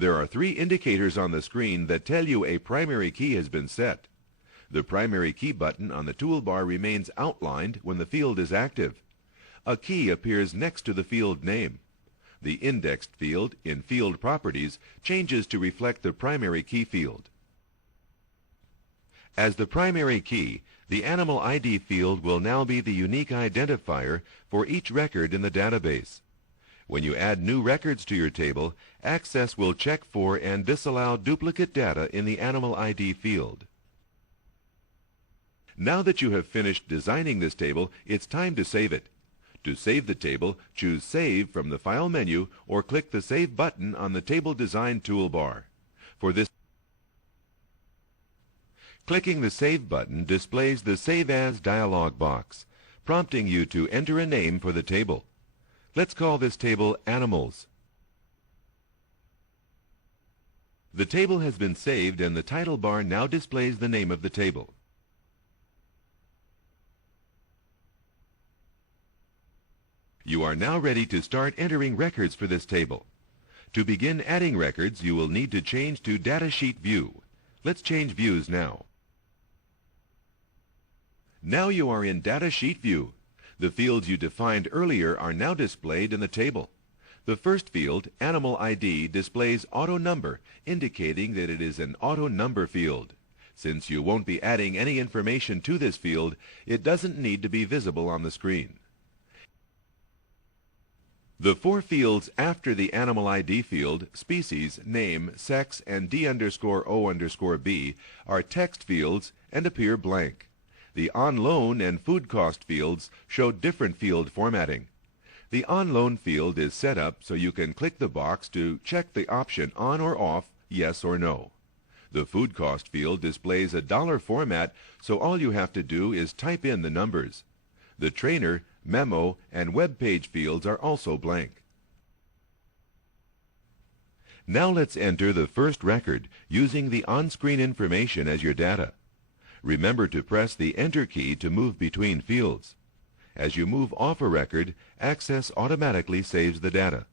There are three indicators on the screen that tell you a primary key has been set. The primary key button on the toolbar remains outlined when the field is active. A key appears next to the field name. The indexed field in Field Properties changes to reflect the primary key field. As the primary key, the Animal ID field will now be the unique identifier for each record in the database. When you add new records to your table, Access will check for and disallow duplicate data in the Animal ID field. Now that you have finished designing this table, it's time to save it. To save the table, choose Save from the File menu or click the Save button on the Table Design toolbar. For this, clicking the Save button displays the Save As dialog box, prompting you to enter a name for the table. Let's call this table Animals. The table has been saved and the title bar now displays the name of the table. You are now ready to start entering records for this table. To begin adding records, you will need to change to Datasheet View. Let's change views now. Now you are in Datasheet View. The fields you defined earlier are now displayed in the table. The first field, Animal ID, displays auto number, indicating that it is an auto number field. Since you won't be adding any information to this field, it doesn't need to be visible on the screen. The four fields after the Animal ID field, species, name, sex, and D_O_B, are text fields and appear blank. The On Loan and Food Cost fields show different field formatting. The On Loan field is set up so you can click the box to check the option on or off, yes or no. The Food Cost field displays a dollar format, so all you have to do is type in the numbers. The Trainer, Memo, and Web Page fields are also blank. Now let's enter the first record using the on-screen information as your data. Remember to press the Enter key to move between fields. As you move off a record, Access automatically saves the data.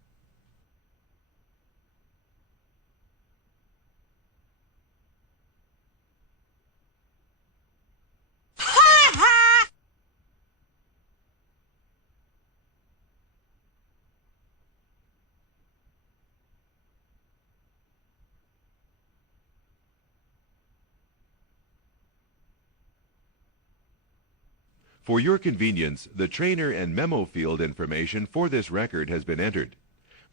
For your convenience, the Trainer and Memo field information for this record has been entered.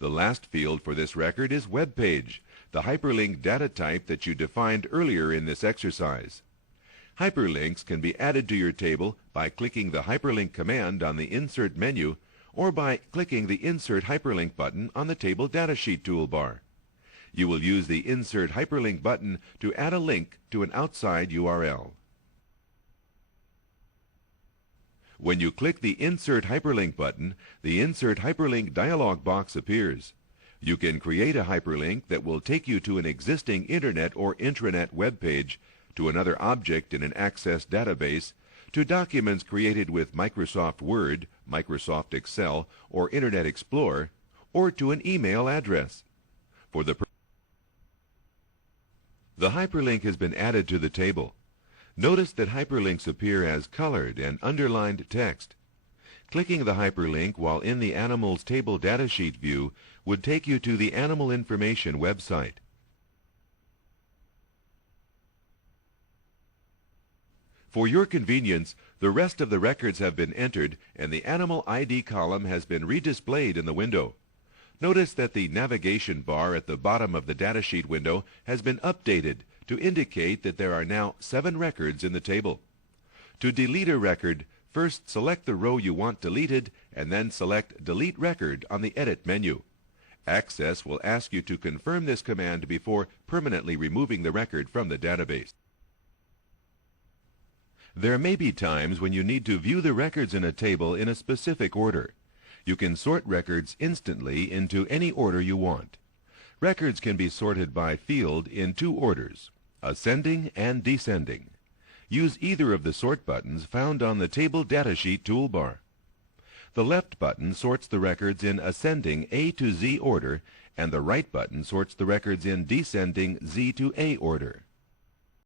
The last field for this record is Web Page, the hyperlink data type that you defined earlier in this exercise. Hyperlinks can be added to your table by clicking the Hyperlink command on the Insert menu or by clicking the Insert Hyperlink button on the Table Datasheet toolbar. You will use the Insert Hyperlink button to add a link to an outside URL. When you click the Insert Hyperlink button, the Insert Hyperlink dialog box appears. You can create a hyperlink that will take you to an existing Internet or intranet web page, to another object in an Access database, to documents created with Microsoft Word, Microsoft Excel, or Internet Explorer, or to an email address. The hyperlink has been added to the table. Notice that hyperlinks appear as colored and underlined text. Clicking the hyperlink while in the Animals Table Datasheet view would take you to the Animal Information website. For your convenience, the rest of the records have been entered and the Animal ID column has been redisplayed in the window. Notice that the navigation bar at the bottom of the datasheet window has been updated to indicate that there are now 7 records in the table. To delete a record, first select the row you want deleted and then select Delete Record on the Edit menu. Access will ask you to confirm this command before permanently removing the record from the database. There may be times when you need to view the records in a table in a specific order. You can sort records instantly into any order you want. Records can be sorted by field in 2 orders, ascending and descending. Use either of the sort buttons found on the Table Datasheet toolbar. The left button sorts the records in ascending A to Z order, and the right button sorts the records in descending Z to A order.